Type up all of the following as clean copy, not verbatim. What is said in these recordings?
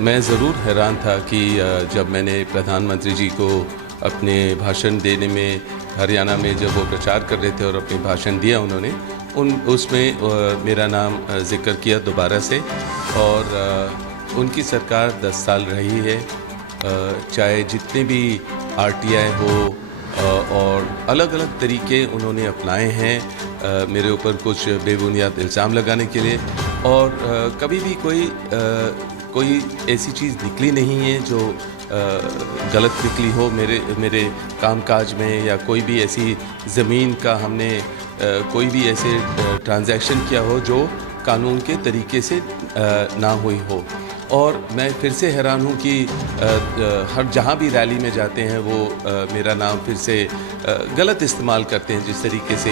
मैं ज़रूर हैरान था कि जब मैंने प्रधानमंत्री जी को अपने भाषण देने में हरियाणा में जब वो प्रचार कर रहे थे और अपने भाषण दिया उन्होंने उसमें मेरा नाम ज़िक्र किया दोबारा से। और उनकी सरकार 10 साल रही है। चाहे जितने भी आरटीआई हो और अलग अलग तरीके उन्होंने अपनाए हैं मेरे ऊपर कुछ बेबुनियाद इल्ज़ाम लगाने के लिए। और कभी भी कोई ऐसी चीज़ निकली नहीं है जो गलत निकली हो मेरे कामकाज में, या कोई भी ऐसी ज़मीन का हमने कोई भी ऐसे ट्रांजैक्शन किया हो जो कानून के तरीके से ना हुई हो। और मैं फिर से हैरान हूँ कि हर जहाँ भी रैली में जाते हैं वो मेरा नाम फिर से गलत इस्तेमाल करते हैं, जिस तरीके से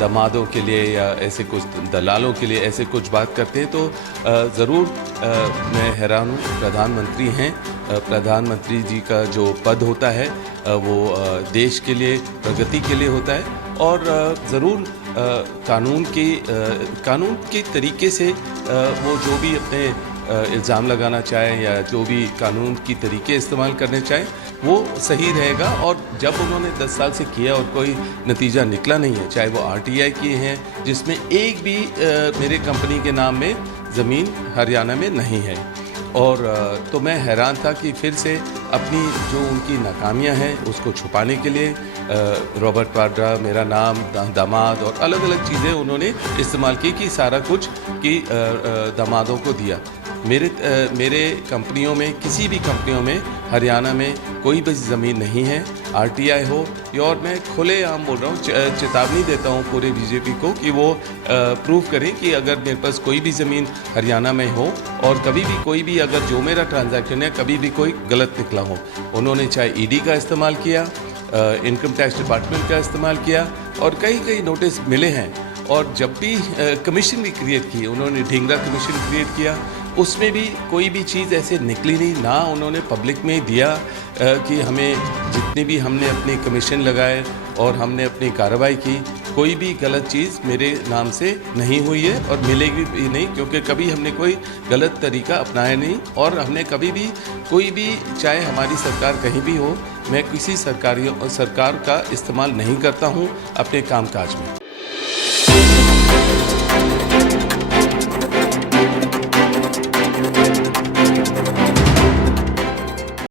दामादों के लिए या ऐसे कुछ दलालों के लिए ऐसे कुछ बात करते हैं। तो ज़रूर मैं हैरान हूँ। प्रधानमंत्री हैं, प्रधानमंत्री जी का जो पद होता है वो देश के लिए प्रगति के लिए होता है। और ज़रूर कानून के तरीके से वो जो भी अपने इल्ज़ाम लगाना चाहे या जो भी कानून की तरीके इस्तेमाल करने चाहे वो सही रहेगा। और जब उन्होंने 10 साल से किया और कोई नतीजा निकला नहीं है, चाहे वो आरटीआई किए हैं जिसमें एक भी मेरे कंपनी के नाम में ज़मीन हरियाणा में नहीं है। और तो मैं हैरान था कि फिर से अपनी जो उनकी नाकामियां हैं उसको छुपाने के लिए रॉबर्ट वाड्रा, मेरा नाम, दामाद और अलग अलग चीज़ें उन्होंने इस्तेमाल की कि सारा कुछ कि दामादों को दिया। मेरे कंपनियों में, किसी भी कंपनियों में हरियाणा में कोई भी ज़मीन नहीं है। आरटीआई हो या, और मैं खुलेआम बोल रहा हूँ, चेतावनी देता हूँ पूरे बीजेपी को कि वो प्रूव करें कि अगर मेरे पास कोई भी ज़मीन हरियाणा में हो और कभी भी कोई भी अगर जो मेरा ट्रांजैक्शन है कभी भी कोई गलत निकला हो। उन्होंने चाहे ईडी का इस्तेमाल किया, इनकम टैक्स डिपार्टमेंट का इस्तेमाल किया और कई नोटिस मिले हैं। और जब भी कमीशन भी क्रिएट की, उन्होंने ढींगरा कमीशन क्रिएट किया, उसमें भी कोई भी चीज़ ऐसे निकली नहीं। ना उन्होंने पब्लिक में दिया कि हमें जितने भी हमने अपने कमीशन लगाए और हमने अपनी कार्रवाई की, कोई भी गलत चीज़ मेरे नाम से नहीं हुई है और मिलेगी भी नहीं, क्योंकि कभी हमने कोई गलत तरीका अपनाया नहीं। और हमने कभी भी कोई भी, चाहे हमारी सरकार कहीं भी हो, मैं किसी सरकार का इस्तेमाल नहीं करता हूँ अपने कामकाज में।